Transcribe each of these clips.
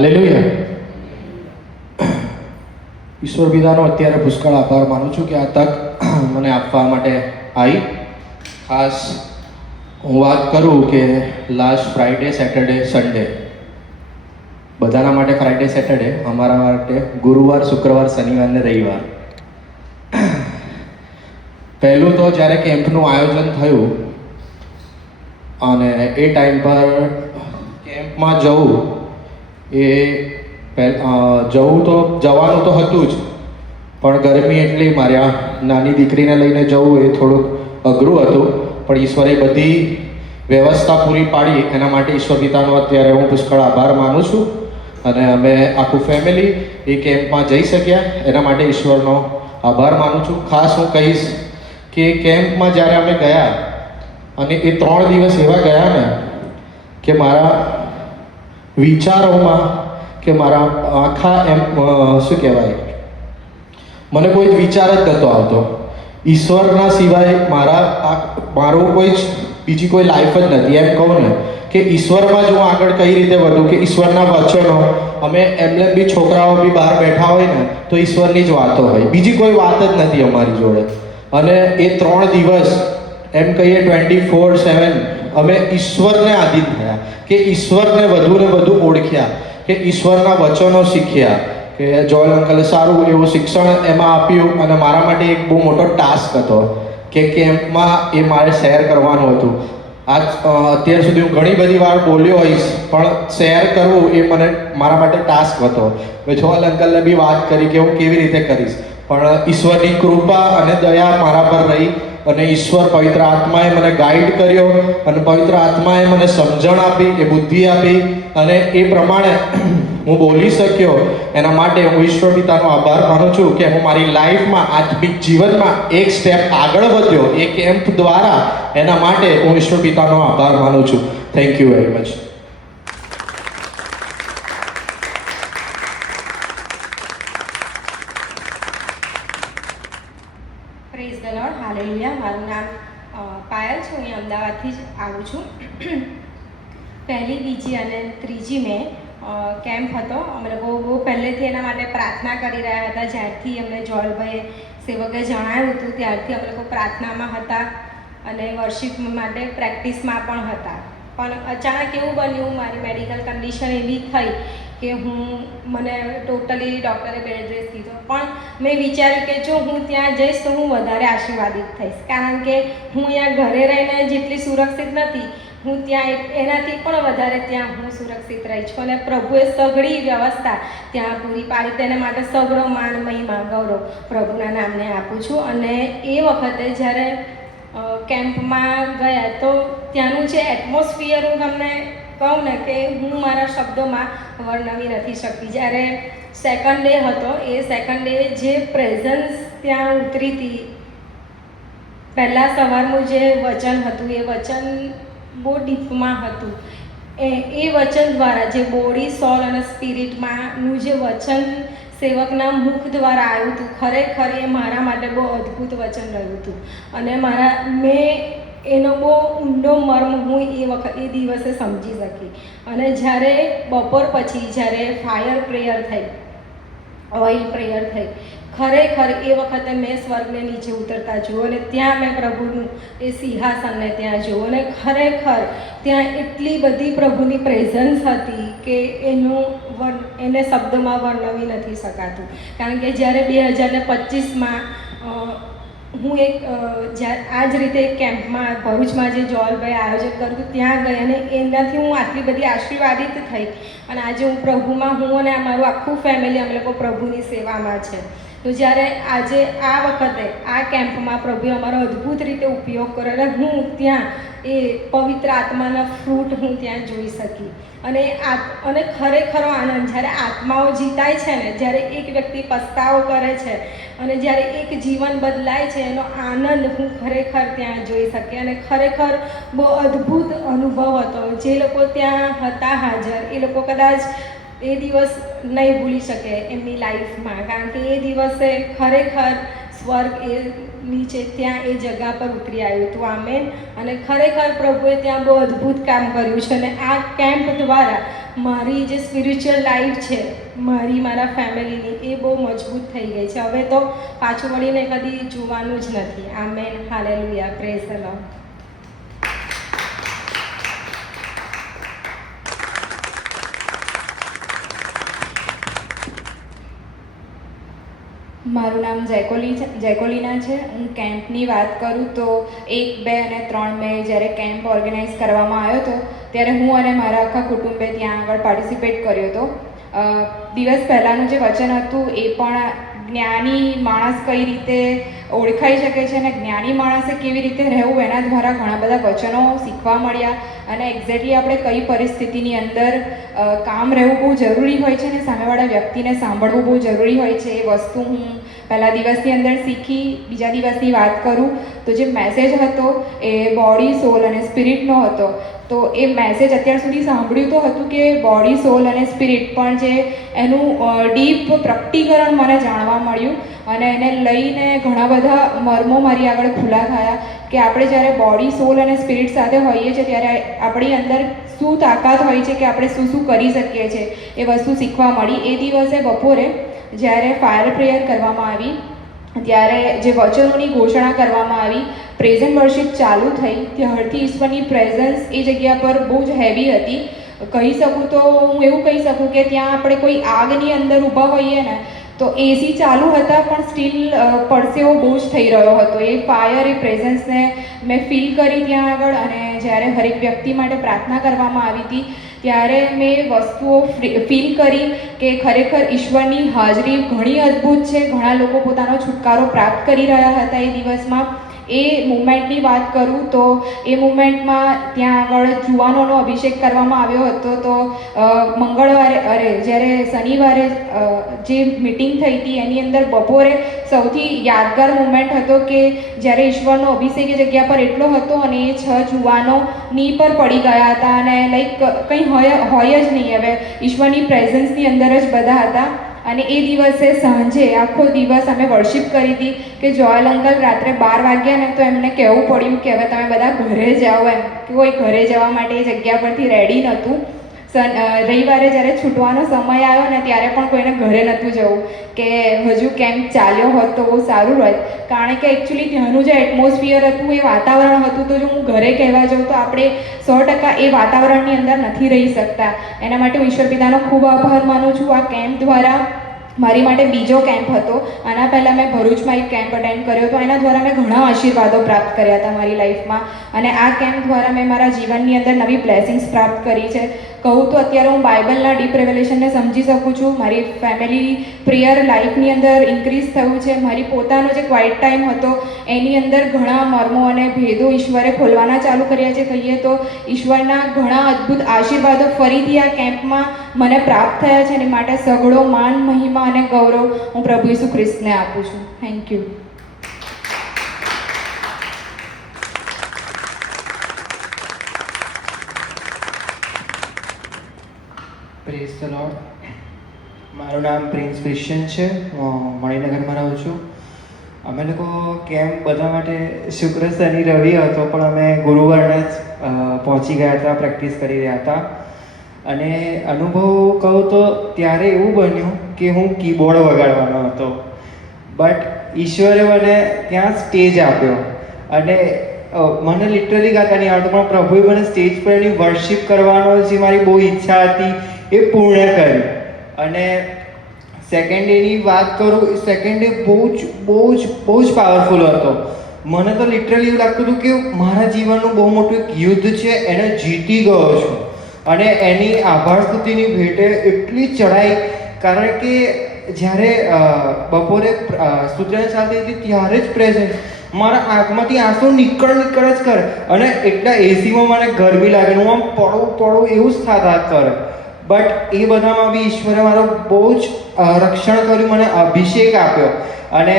Hallelujah. ઈશ્વર પિતાનો અત્યારે પુષ્કળ આભાર માનું છું કે આ તક મને આપવા માટે આવી. ખાસ હું વાત કરું કે લાસ્ટ ફ્રાઈડે, સેટરડે, સન્ડે બધાના માટે ફ્રાઈડે, સેટરડે, અમારા માટે ગુરુવાર, શુક્રવાર, શનિવાર ને રવિવાર. પહેલું તો જ્યારે કેમ્પનું આયોજન થયું અને એ ટાઈમ પર કેમ્પમાં જવું જવાનું તો હતું જ, પણ ગરમી એટલી, મારા નાની દીકરીને લઈને જવું એ થોડુંક અઘરું હતું. પણ ઈશ્વરે બધી વ્યવસ્થા પૂરી પાડી, એના માટે ઈશ્વર પિતાનો અત્યારે હું પુષ્કળ આભાર માનું છું. અને અમે આખું ફેમિલી એ કેમ્પમાં જઈ શક્યા, એના માટે ઈશ્વરનો આભાર માનું છું. ખાસ હું કહીશ કે કેમ્પમાં જ્યારે અમે ગયા અને એ 3 દિવસ એવા ગયા ને કે મારા વિચારોમાં કે મારા આખા શું કહેવાય, મને કોઈ જ વિચાર જ નહોતો આવતો. ઈશ્વરના સિવાય મારું કોઈ જ બીજી કોઈ લાઈફ જ નથી. એમ કહું ને કે ઈશ્વરમાં જ હું આગળ કઈ રીતે વધું, કે ઈશ્વરના વચનો, અમે એમને બી છોકરાઓ બી બહાર બેઠા હોય ને તો ઈશ્વરની જ વાતો હોય, બીજી કોઈ વાત જ નથી અમારી જોડે. અને એ 3 દિવસ એમ કહીએ 24/7 અમે ઈશ્વરને આધીન થયા, કે ઈશ્વરને વધુ ને વધુ ઓળખ્યા, કે ઈશ્વરના વચનો શીખ્યા. કે જોયલ અંકલે સારું એવું શિક્ષણ એમાં આપ્યું. અને મારા માટે એક બહુ મોટો ટાસ્ક હતો કે કેમ્પમાં એ મારે શેર કરવાનું હતું. અત્યાર સુધી હું ઘણી બધી વાર બોલ્યો હોઈશ, પણ શેર કરવું એ મારા માટે ટાસ્ક હતો. મેં જોયલ અંકલને બી વાત કરી કે હું કેવી રીતે કરીશ, પણ ઈશ્વરની કૃપા અને દયા મારા પર રહી. અને ઈશ્વર પવિત્ર આત્માએ મને ગાઈડ કર્યો અને પવિત્ર આત્માએ મને સમજણ આપી, એ બુદ્ધિ આપી, અને એ પ્રમાણે હું બોલી શક્યો. એના માટે હું ઈશ્વર પિતાનો આભાર માનું છું કે હું મારી લાઈફમાં, આત્મિક જીવનમાં એક સ્ટેપ આગળ વધ્યો એ કેમ્પ દ્વારા. એના માટે હું ઈશ્વર પિતાનો આભાર માનું છું. Thank you very much. Praise the lord, hallelujah. મારું નામ પાયલ છે, હું અહીં અમદાવાદથી જ આવું છું. 1લી, 2જી અને 3જી મે કેમ્પ હતો. અમે લોકો બહુ પહેલેથી એના માટે પ્રાર્થના કરી રહ્યા હતા. જ્યારથી અમને જોયલભાઈ સેવકે જણાવ્યું હતું ત્યારથી અમે લોકો પ્રાર્થનામાં હતા અને વર્શિપ માટે પ્રેક્ટિસમાં પણ હતા. પણ અચાનક એવું બન્યું, મારી મેડિકલ કન્ડિશન એવી થઈ કે મને ટોટલી ડૉક્ટરે બેડ રેસ્ટ કીધો. પણ મેં વિચાર્યું કે જો હું ત્યાં જઈશ તો હું વધારે આશીર્વાદિત થઈશ, કારણ કે હું અહીંયા ઘરે રહીને જેટલી સુરક્ષિત નથી, હું ત્યાં એનાથી પણ વધારે ત્યાં હું સુરક્ષિત રહી છું. અને પ્રભુએ સઘળી વ્યવસ્થા ત્યાં પૂરી પાડી. તેના માટે સઘળો માન, મહિમા, ગૌરવ પ્રભુના નામને આપું છું. અને એ વખતે જ્યારે કેમ્પમાં ગયા તો ત્યાંનું જે એટમોસ્ફિયર હું તમને કહું ને કે હું મારા શબ્દોમાં વર્ણવી નથી શકતી. જ્યારે 2nd ડે હતો, એ 2nd ડે જે પ્રેઝન્સ ત્યાં ઉતરી હતી, પહેલાં સવારનું જે વચન હતું એ વચન બહુ ડીપમાં હતું. એ વચન દ્વારા જે બોડી, સોલ અને સ્પિરિટમાંનું જે વચન સેવકના મુખ દ્વારા આવ્યું હતું, ખરેખર એ મારા માટે બહુ અદ્ભુત વચન રહ્યું હતું. અને મેં એનો બહુ ઊંડો મર્મ હું એ દિવસે સમજી શકી. અને જ્યારે બપોર પછી જ્યારે ફાયર પ્રેયર થઈ, ઓઇલ પ્રેયર થઈ, ખરેખર એ વખતે મેં સ્વર્ગને નીચે ઉતરતા જોયું અને ત્યાં મેં પ્રભુનું એ સિંહાસનને ત્યાં જોયું. અને ખરેખર ત્યાં એટલી બધી પ્રભુની પ્રેઝન્સ હતી કે એને શબ્દમાં વર્ણવી નથી શકાતું. કારણ કે જ્યારે 2025માં હું જ્યારે આ જ રીતે કેમ્પમાં ભરૂચમાં જે જોયલભાઈ આયોજન કર્યું હતું ત્યાં ગઈ અને એનાથી હું આટલી બધી આશીર્વાદિત થઈ. અને આજે હું પ્રભુમાં, હું અને અમારું આખું ફેમિલી, અમે લોકો પ્રભુની સેવામાં છે. તો જ્યારે આજે આ વખતે આ કેમ્પમાં પ્રભુએ અમારો અદ્ભુત રીતે ઉપયોગ કર્યો અને હું ત્યાં એ પવિત્ર આત્માના ફ્રૂટ હું ત્યાં જોઈ શકી. અને ખરેખરો આનંદ જ્યારે આત્માઓ જીતાય છે ને, જ્યારે એક વ્યક્તિ પસ્તાવો કરે છે અને જ્યારે એક જીવન બદલાય છે, એનો આનંદ હું ખરેખર ત્યાં જોઈ શકી. અને ખરેખર બહુ અદ્ભુત અનુભવ હતો. જે લોકો ત્યાં હતા હાજર, એ લોકો કદાચ એ દિવસ નહીં ભૂલી શકે એમની લાઈફમાં, કારણ કે એ દિવસે ખરેખર સ્વર્ગ એ નીચે ત્યાં એ જગા પર ઉતરી આવ્યું હતું. આમેન. અને ખરેખર પ્રભુએ ત્યાં બહુ અદ્ભુત કામ કર્યું છે. અને આ કેમ્પ દ્વારા મારી જે સ્પિરિચ્યુઅલ લાઈફ છે મારા ફેમિલીની એ બહુ મજબૂત થઈ ગઈ છે. હવે તો પાછું વળીને કદી જોવાનું જ નથી. Amen. Hallelujah. Praise the lord. મારું નામ જેકોલિના છે. હું કેમ્પની વાત કરું તો 1, 2 અને 3 મે જ્યારે કેમ્પ ઓર્ગેનાઇઝ કરવામાં આવ્યો હતો ત્યારે હું અને મારા આખા કુટુંબે ત્યાં આગળ પાર્ટિસિપેટ કર્યો હતો. દિવસ પહેલાંનું જે વચન હતું એ પણ જ્ઞાની માણસ કઈ રીતે ઓળખાઈ શકે છે અને જ્ઞાની માણસે કેવી રીતે રહેવું એના દ્વારા ઘણા બધા વચનો શીખવા મળ્યા. અને એક્ઝેક્ટલી આપણે કઈ પરિસ્થિતિની અંદર કામ રહેવું બહુ જરૂરી હોય છે અને સામેવાળા વ્યક્તિને સાંભળવું બહુ જરૂરી હોય છે. એ વસ્તુ હું પહેલા દિવસની અંદર શીખી. બીજા દિવસની વાત કરું તો જે મેસેજ હતો એ બોડી, સોલ અને સ્પિરિટનો હતો. તો એ મેસેજ અત્યાર સુધી સાંભળ્યું તો હતું કે બોડી, સોલ અને સ્પિરિટ, પણ જે એનું ડીપ પ્રકટીકરણ મને જાણવા મળ્યું અને એને લઈને ઘણા બધા મર્મો મારી આગળ ખુલ્લા થયા કે આપણે જ્યારે બોડી, સોલ અને સ્પિરિટ સાથે હોઈએ છીએ ત્યારે આપણી અંદર શું તાકાત હોય છે કે આપણે શું શું કરી શકીએ છીએ એ વસ્તુ શીખવા મળી. એ દિવસે બપોરે જ્યારે ફાયર પ્રેયર કરવામાં આવી ત્યારે જે વચનોની ઘોષણા કરવામાં આવી, પ્રેઝન્ટ વર્શિપ ચાલુ થઈ, ત્યારથી ઈશ્વરની પ્રેઝન્સ એ જગ્યા પર બહુ જ હેવી હતી. કહી શકું તો હું એવું કહી શકું કે ત્યાં આપણે કોઈ આગની અંદર ઊભા હોઈએ ને તો એસી ચાલુ હતા પણ સ્ટીલ પરસેવો બહુ જ થઈ રહ્યો હતો. એ ફાયર, એ પ્રેઝન્સને મેં ફીલ કરી ત્યાં આગળ. અને જ્યારે હરેક વ્યક્તિ માટે પ્રાર્થના કરવામાં આવી હતી ત્યારે મેં વસ્તુઓ ફીલ કરી કે ખરેખર ઈશ્વરની હાજરી ઘણી અદ્ભુત છે. ઘણા લોકો પોતાનો છુટકારો પ્રાપ્ત કરી રહ્યા હતા એ દિવસમાં. એ મુમેન્ટની વાત કરું તો એ મુમેન્ટમાં ત્યાં આગળ જુવાનોનો અભિષેક કરવામાં આવ્યો હતો. તો જ્યારે શનિવારે જે મિટિંગ થઈ હતી એની અંદર બપોરે સૌથી યાદગાર મુમેન્ટ હતો કે જ્યારે ઈશ્વરનો અભિષેક એ જગ્યા પર એટલો હતો અને એ 6 જુવાનો ની પર પડી ગયા હતા અને લાઈક કંઈ હોય જ નહીં. હવે ઈશ્વરની પ્રેઝન્સની અંદર જ બધા હતા. અને એ દિવસે સાંજે આખો દિવસ અમે વર્શિપ કરી હતી કે જોયલ અંકલ રાત્રે 12 વાગ્યા ને તો એમને કહેવું પડ્યું કે હવે તમે બધા ઘરે જાઓ. એમ કે કોઈ ઘરે જવા માટે એ જગ્યા પરથી રેડી નહોતું. રવિવારે જ્યારે છૂટવાનો સમય આવ્યો ને ત્યારે પણ કોઈને ઘરે નહોતું જવું કે હજુ કેમ્પ ચાલ્યો હોત તો બહુ સારું હોત. કારણ કે એકચ્યુઅલી ત્યાંનું જે એટમોસ્ફિયર હતું, એ વાતાવરણ હતું, તો જો હું ઘરે કહેવા જાઉં તો આપણે 100% એ વાતાવરણની અંદર નથી રહી શકતા. એના માટે હું ઈશ્વર પિતાનો ખૂબ આભાર માનું છું. આ કેમ્પ દ્વારા મારી માટે બીજો કેમ્પ હતો. આના પહેલાં મેં ભરૂચમાં એક કેમ્પ અટેન્ડ કર્યો હતો. એના દ્વારા મેં ઘણા આશીર્વાદો પ્રાપ્ત કર્યા હતા મારી લાઈફમાં. અને આ કેમ્પ દ્વારા મેં મારા જીવનની અંદર નવી બ્લેસિંગ્સ પ્રાપ્ત કરી છે. કહું તો અત્યારે હું બાઇબલના ડીપ રેવલેશનને સમજી શકું છું. મારી ફેમિલી પ્રેયર લાઈફની અંદર ઇન્ક્રીઝ થયું છે. મારી પોતાનો જે ક્વાઇટ ટાઈમ હતો એની અંદર ઘણા મર્મો અને ભેદો ઈશ્વરે ખોલવાના ચાલુ કર્યા છે. કહીએ તો ઈશ્વરના ઘણા અદ્ભુત આશીર્વાદો ફરીથી આ કેમ્પમાં મને પ્રાપ્ત થયા છે. એની માટે સઘળો માન, મહિમા અને ગૌરવ હું પ્રભુ ઈસુ ખ્રિસ્તને આપું છું. Thank you. Praise the lord. મારું નામ પ્રિન્સ ક્રિશ્ચન છે. હું મણિનગરમાં રહું છું. અમે લોકો કેમ્પ બધા માટે શુક્ર, શનિ, રવિ હતો પણ અમે ગુરુવારના જ પહોંચી ગયા હતા, પ્રેક્ટિસ કરી રહ્યા હતા. અને અનુભવ કહું તો ત્યારે એવું બન્યું કે હું કીબોર્ડ વગાડવાનો હતો, બટ ઈશ્વરે મને ત્યાં સ્ટેજ આપ્યો. અને મને લિટરલી ગાતા નહીં આવડતું પણ પ્રભુએ મને સ્ટેજ પર એની વર્શિપ કરવાનો જે મારી બહુ ઈચ્છા હતી એ પૂર્ણ કરી. અને સેકન્ડ ડેની વાત કરું, સેકન્ડ ડે બહુ જ પાવરફુલ હતો. મને તો લિટરલી એવું લાગતું હતું કે મારા જીવનનું બહુ મોટું એક યુદ્ધ છે, એને જીતી ગયો છું. અને એની આભાર સ્તુતિની ભેટે એટલી ચડાઈ, કારણ કે જ્યારે બપોરે સ્તુતિને ચાલતી હતી ત્યારે જ પ્રેઝન્ટ મારા આંખમાંથી આંસુ નીકળ જ કરે. અને એટલા એસીમાં મને ગરમી લાગે, હું આમ પડું એવું જ થતા કરે. બટ એ બધામાં બી ઈશ્વરે મારો બહુ જ રક્ષણ કર્યું, મને અભિષેક આપ્યો અને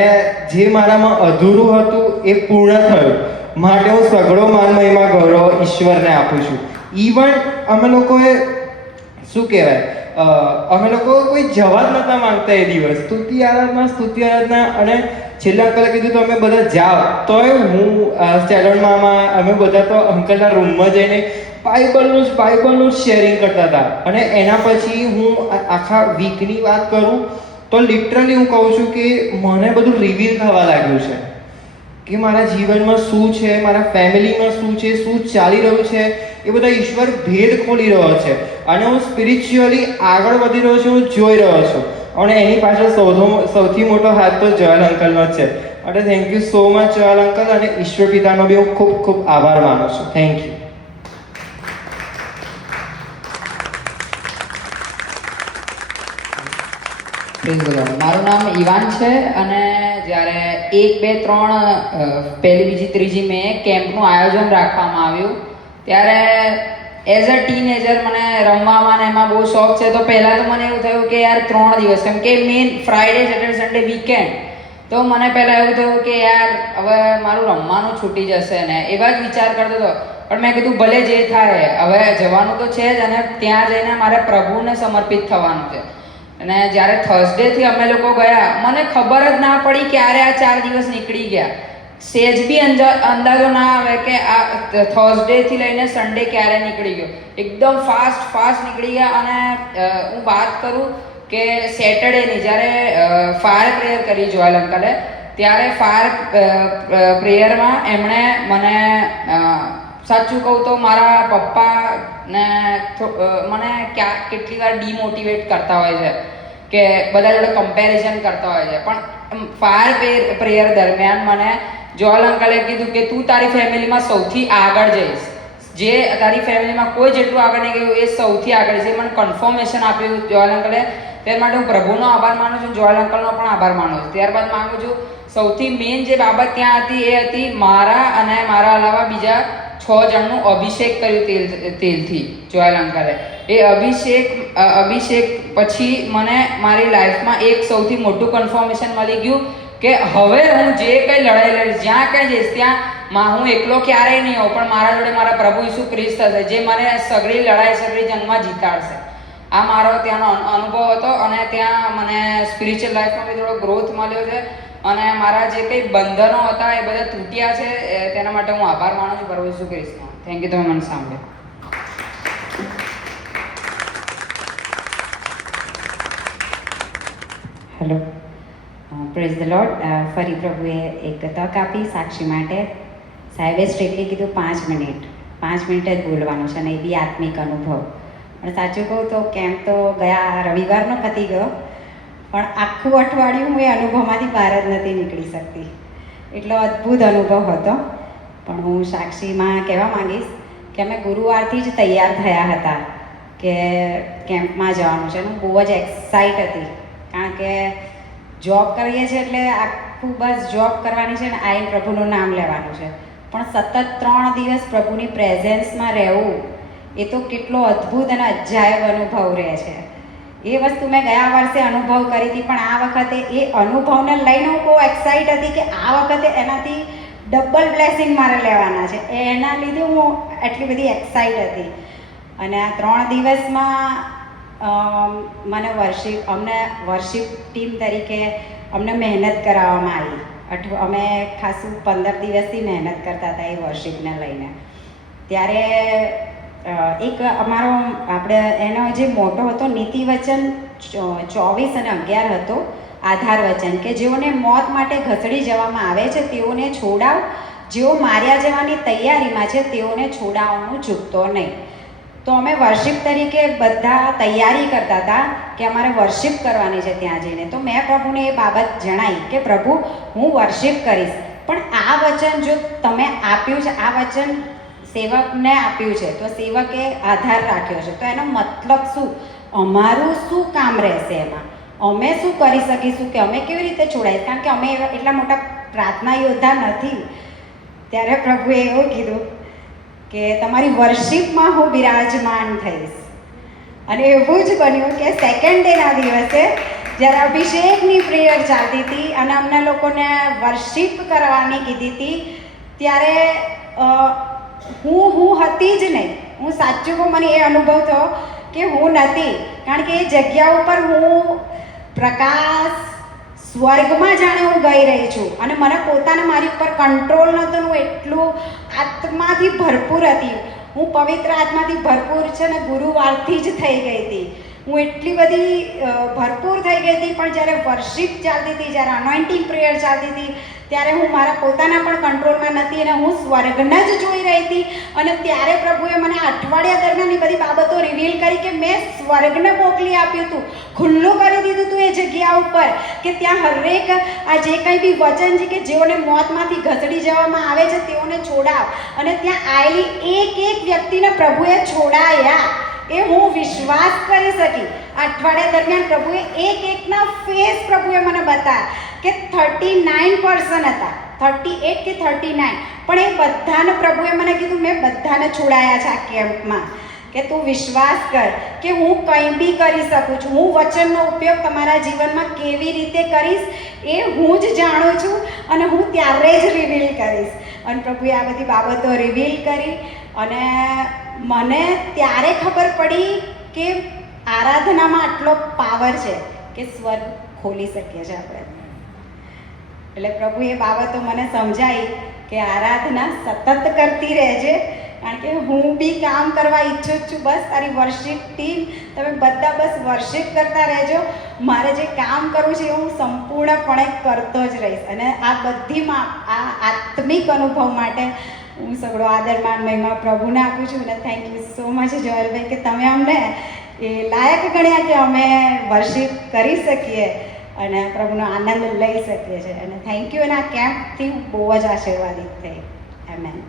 જે મારામાં અધૂરું હતું એ પૂર્ણ થયું. માટે હું સઘળો માન, મહિમા, ગૌરવ ઈશ્વરને આપું છું. ઇવન અમે લોકોએ શું કહેવાય, અમે લોકો કોઈ જવા જ નહોતા માંગતા એ દિવસ. સ્તુતિ આરાધના અને છેલ્લા અંકલે કીધું તો અમે બધા જાઓ, તોય હું સેલોનમાં અમે બધા તો અંકલના રૂમમાં જઈને બાઇબલનું જ શેરિંગ કરતા હતા. અને એના પછી હું આખા વીકની વાત કરું તો લિટરલી હું કહું છું કે મને બધું રિવીલ થવા લાગ્યું છે કે મારા જીવનમાં શું છે, મારા ફેમિલીમાં શું છે, શું ચાલી રહ્યું છે, એ બધા ઈશ્વર ભેદ ખોલી રહ્યો છે. અને હું સ્પિરિચ્યુઅલી આગળ વધી રહ્યો છું, હું જોઈ રહ્યો છું. અને એની પાછળ સૌથી મોટો હાથ તો જોયલ અંકલનો જ છે. એટલે thank you so much Joel uncle, અને ઈશ્વર પિતાનો બી હું ખૂબ ખૂબ આભાર માનું છું. Thank you. મારું નામ ઈવાન છે અને જ્યારે 1, 2, 3 પહેલી, બીજી, ત્રીજી મે કેમ્પનું આયોજન રાખવામાં આવ્યું ત્યારે એઝ અ ટીનેજર મને રમવામાં ને એમાં બહુ શોખ છે. તો પહેલાં તો મને એવું થયું કે યાર 3 દિવસ, કેમ કે main Friday, Saturday, Sunday weekend, તો મને પહેલાં એવું થયું કે યાર હવે મારું રમવાનું છૂટી જશે ને એવા જ વિચાર કરતો હતો. પણ મેં કીધું ભલે જે થાય, હવે જવાનું તો છે જ અને ત્યાં જઈને મારે પ્રભુને સમર્પિત થવાનું છે. અને જ્યારે થર્સડેથી અમે લોકો ગયા, મને ખબર જ ના પડી ક્યારે આ 4 દિવસ નીકળી ગયા. સેજ બી અંદાજો ના આવે કે આ થર્સડેથી લઈને સન્ડે ક્યારે નીકળી ગયો. એકદમ ફાસ્ટ નીકળી ગયા. અને હું વાત કરું કે સેટરડેની જ્યારે ફાયર પ્રેયર કરી જોયલ અંકલે, ત્યારે ફાયર પ્રેયરમાં એમણે મને સાચું કહું તો મારા પપ્પાને મને કેટલી વાર ડિમોટિવેટ કરતા હોય છે કે બધા જોડે કમ્પેરિઝન કરતા હોય છે. પણ ફાયર પ્રેયર દરમિયાન મને જોયલ અંકલે કીધું કે તું તારી ફેમિલીમાં સૌથી આગળ જઈશ, જે તારી ફેમિલીમાં કોઈ જેટલું આગળ નહીં ગયું એ સૌથી આગળ છે. મને કન્ફર્મેશન આપ્યું જોયલ અંકલે. તે માટે હું પ્રભુનો આભાર માનું છું, જોયલ અંકલનો પણ આભાર માનું છું. ત્યારબાદ માગું છું સૌથી મેઇન જે બાબત ત્યાં હતી એ હતી મારા અને મારા અલાવા બીજા 6 જણનું અભિષેક કર્યું તેલથી જોયલ અંકલે. એ અભિષેક પછી મને મારી લાઈફમાં એક સૌથી મોટું કન્ફર્મેશન મળી ગયું કે હવે હું જે કંઈ લડાઈ લડીશ, જ્યાં કંઈ જઈશ ત્યાં હું એકલો ક્યારેય નહીં હોઉં, પણ મારા જોડે મારા પ્રભુ ઈસુ ખ્રિસ્ત હશે, જે મને સગળી લડાઈ, સગળી જંગમાં જીતાડશે. આ મારો ત્યાંનો અનુભવ હતો. અને ત્યાં મને સ્પિરિચ્યુઅલ લાઈફમાં બી થોડો ગ્રોથ મળ્યો છે. અને મારા જે કંઈ બંધનો હતા એ બધા તૂટ્યા છે. તેના માટે હું આભાર માનું છું પ્રભુ ઈસુ ખ્રિસ્તનો. થેન્ક યુ, તમે મને સાંભળ્યો. Hello, praise the lord. ફરી પ્રભુએ એક તક આપી સાક્ષી માટે. સાહેબે સ્ટ્રિક્ટલી કીધું 5 મિનિટ જ બોલવાનું છે, અને એ બી આત્મિક અનુભવ. પણ સાચું કહું તો કેમ્પ તો ગયા રવિવારનો પતી ગયો, પણ આખું અઠવાડિયું હું એ અનુભવમાંથી બહાર જ નથી નીકળી શકતી. એટલો અદ્ભુત અનુભવ હતો. પણ હું સાક્ષીમાં કહેવા માંગીશ કે અમે ગુરુવારથી જ તૈયાર થયા હતા કે કેમ્પમાં જવાનું છે. હું બહુ જ એક્સાઇટ હતી, કારણ કે જોબ કરીએ છીએ એટલે આખું બસ જોબ કરવાની છે ને આઈને પ્રભુનું નામ લેવાનું છે. પણ સતત 3 દિવસ પ્રભુની પ્રેઝન્સમાં રહેવું એ તો કેટલો અદ્ભુત અને અજાયબ અનુભવ રહે છે. એ વસ્તુ મેં ગયા વર્ષે અનુભવ કરી હતી, પણ આ વખતે એ અનુભવને લઈને હું બહુ એક્સાઇટ હતી કે આ વખતે એનાથી ડબલ બ્લેસિંગ મારે લેવાના છે. એના લીધે હું એટલી બધી એક્સાઇટ હતી. અને આ 3 દિવસમાં મને અમને વર્શિપ ટીમ તરીકે અમને મહેનત કરાવવામાં આવી. અમે ખાસું 15 દિવસથી મહેનત કરતા હતા એ વર્શિપને લઈને. ત્યારે એક અમારો એનો જે મોટો હતો નીતિ વચન 24 અને 11 હતો, આધાર વચન, કે જેઓને મોત માટે ઘસડી જવામાં આવે છે તેઓને છોડાવ, જેઓ માર્યા જવાની તૈયારીમાં છે તેઓને છોડાવવાનું ચૂકતો નહીં. તો અમે વર્શિપ તરીકે બધા તૈયારી કરતા હતા કે અમારે વર્શિપ કરવાની છે ત્યાં જઈને. તો મેં પ્રભુને એ બાબત જણાવી કે પ્રભુ હું વર્શિપ કરીશ, પણ આ વચન જો તમે આપ્યું છે, આ વચન સેવકને આપ્યું છે, તો સેવકે આધાર રાખ્યો છે, તો એનો મતલબ શું, અમારું શું કામ રહેશે એમાં, અમે શું કરી શકીશું, કે અમે કેવી રીતે છોડાઈશ, કારણ કે અમે એટલા મોટા પ્રાર્થના યોદ્ધા નથી. ત્યારે પ્રભુએ એવું કીધું કે તમારી વર્શિપમાં હું બિરાજમાન થઈશ. અને એવું જ બન્યું કે સેકન્ડ ડેના દિવસે જ્યારે અભિષેકની પ્રેયર ચાલતી હતી અને અમને લોકોને વર્શિપ કરવાની કીધી હતી, ત્યારે હું હતી જ નહીં. હું સાચું કહું, મને એ અનુભવ થયો કે હું નથી, કારણ કે એ જગ્યા ઉપર હું પ્રકાશ, સ્વર્ગમાં જાણે હું ગઈ રહી છું અને મને પોતાને મારી ઉપર કંટ્રોલ નહોતો. હું એટલું આત્માથી ભરપૂર હતી, હું પવિત્ર આત્માથી ભરપૂર છે ને ગુરુવારથી જ થઈ ગઈ હતી. હું એટલી બધી ભરપૂર થઈ ગઈ હતી, પણ જ્યારે વર્શિપ ચાલતી હતી, જ્યારે અનોઇન્ટિંગ પ્રેયર ચાલતી હતી, ત્યારે હું મારા પોતાના પણ કંટ્રોલમાં નથી અને હું સ્વર્ગને જ જોઈ રહી હતી. અને ત્યારે પ્રભુએ મને અઠવાડિયા દરમિયાન એ બધી બાબતો રિવીલ કરી કે મેં સ્વર્ગને મોકલી આપ્યું હતું, ખુલ્લું કરી દીધું હતું એ જગ્યા ઉપર, કે ત્યાં હરેક આ જે કંઈ બી વચન છે કે જેઓને મોતમાંથી ઘસડી જવામાં આવે છે તેઓને છોડાવ, અને ત્યાં આવેલી એક એક વ્યક્તિને પ્રભુએ છોડાયા. એ હું વિશ્વાસ કરી શકી. અઠવાડિયા દરમિયાન પ્રભુએ એક એકના ફેસ પ્રભુએ મને બતાવ્યા કે 39% હતા, 38 કે 39, પણ એ બધાને પ્રભુએ મને કીધું મેં બધાને છોડાયા છે આ કેમ્પમાં, કે તું વિશ્વાસ કર કે હું કંઈ બી કરી શકું છું. હું વચનનો ઉપયોગ તમારા જીવનમાં કેવી રીતે કરીશ એ હું જ જાણું છું અને હું ત્યારે જ રિવીલ કરીશ. અને પ્રભુએ આ બધી બાબતો રિવીલ કરી અને મને ત્યારે ખબર પડી કે આરાધનામાં આટલો પાવર છે કે સ્વર્ગ ખોલી શકીએ છીએ આપણે. એટલે પ્રભુએ એ બાબતો મને સમજાઈ કે આરાધના સતત કરતી રહેજે, કારણ કે હું બી કામ કરવા ઈચ્છું જ છું. બસ તારી વર્શિપ ટીમ તમે બધા બસ વર્શિપ કરતા રહેજો. મારે જે કામ કરવું છે એ હું સંપૂર્ણપણે કરતો જ રહીશ. અને આ બધીમાં આ આત્મિક અનુભવ માટે હું સગળો આદર માન મહિમા પ્રભુને આપું છું. અને થેન્ક યુ સો મચ જોયલભાઈ કે તમે અમને એ લાયક ગણ્યા કે અમે વર્શિપ કરી શકીએ અને પ્રભુનો આનંદ લઈ શકીએ છીએ. અને થેન્ક યુ. અને આ કેમ્પથી હું બહુ જ આશીર્વાદિત થઈ. આમેન.